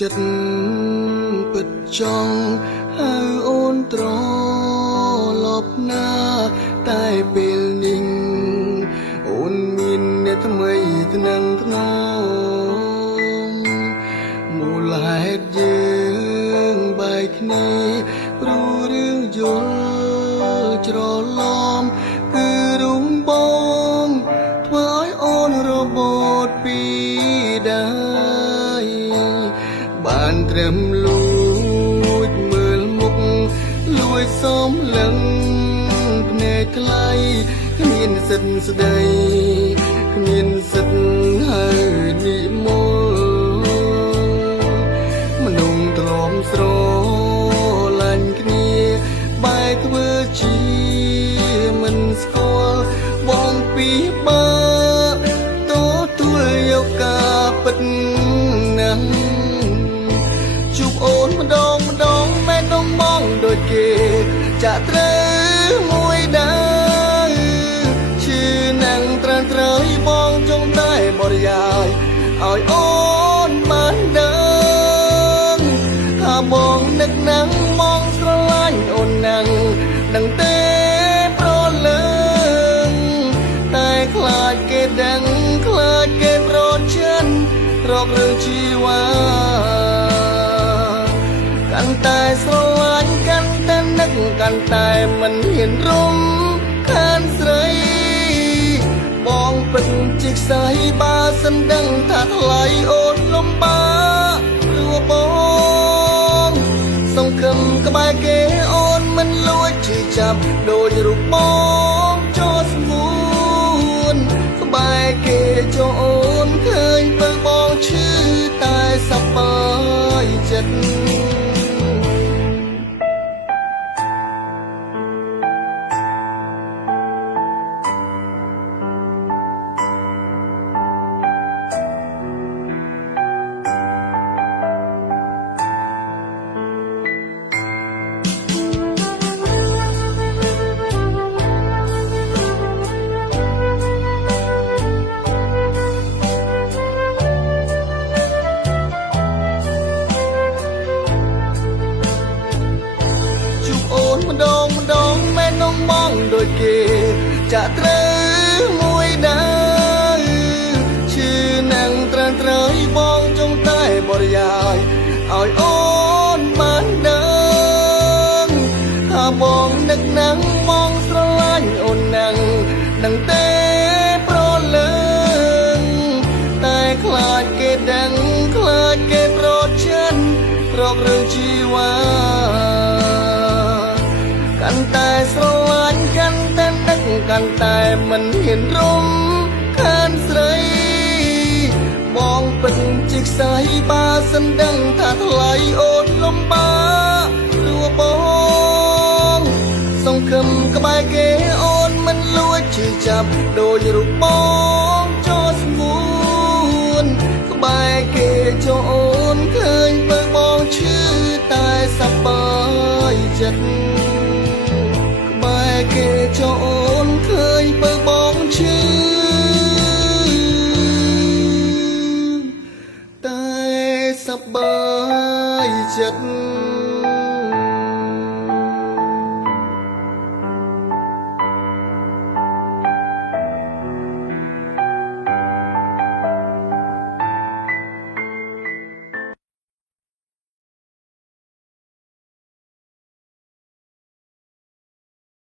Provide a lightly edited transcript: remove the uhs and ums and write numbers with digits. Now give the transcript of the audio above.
ចិត្តពិតចង់ហៅអូនត្រឡប់ណាតែពេលនេះអូនមានអ្នកថ្មីថ្នាំងថ្នមមូលហេតុយើងបែកគ្នាព្រោះរឿងយល់ច្រឡំគឺរុំបងធ្វើឲ្យអូនរបត់ពីដាយបានត្រឹមលួចមើលមុខលួចសំឡឹងភ្នែកថ្លៃគ្មានសិទ្ធស្ដីគ្មានសិទ្ធហើយនិមលមនុស្សទ្រាំស្រឡាញ់គ្នាបែកធ្វើជាមិនស្គាល់បងពីបាទទួលយកការពិតណាស់ជួបអូនម្ដងមែននំបងដូចគេចាក់ត្រូវមួយដែរឈឺណាំងត្រានត្រើយបងចង់តែបរិយាយឲ្យអូនបានដឹងថាបងនឹកណាំងបងស្រឡាញ់អូនណាំងដឹងទេប្រលឹងតែខ្លាចគេដឹងខ្លាចគេប្រចិនរករឿងជីវ៉ាកាន់តែស្រឡាញ់កាន់តែនឹកកាន់តែមិនហ៊ានរំខានស្រីបងពិតជាខ្សែបើសិនដឹងថាថ្លៃអូនលំបាកព្រោះបងសង្ឃឹមក្បែរគេអូនមិនលួចជិះចាប់ដូចរូបបងចោលស្ងួនក្បែរគេចោលអូនឃើញពើបងឈឺតែសប្បាយចិត្តម្ដងមែននំបងដូចគេចាក់ត្រូវមួយដែរឈឺណាំងត្រានត្រើយបងចង់តែបរិយាយឲ្យអូនបានដឹងថាបងនឹកណាំងបងស្រឡាញ់អូនណាំងដឹងទេប្រលឹងតែខ្លាចគេដឹងខ្លាចគេប្រចិនរករឿងជីវ៉ាកាន់តែស្រឡាញ់កាន់តែនឹកកាន់តែមិនហ៊ានរំខានស្រីបងពិតជាខ្សែបើសិនដឹងថាថ្លៃអូនលំបាកព្រោះបងសង្ឃឹមក្បែរគេអូនមិនលួចជិះចាប់ដូចរូបបងចោលស្ងួនក្បែរគេចោលអូនឃើញពើបងឈឺតែសប្បាយចិត្តគេចោលអូនឃើញពើបងឈឺតែសប្បាយចិត្ត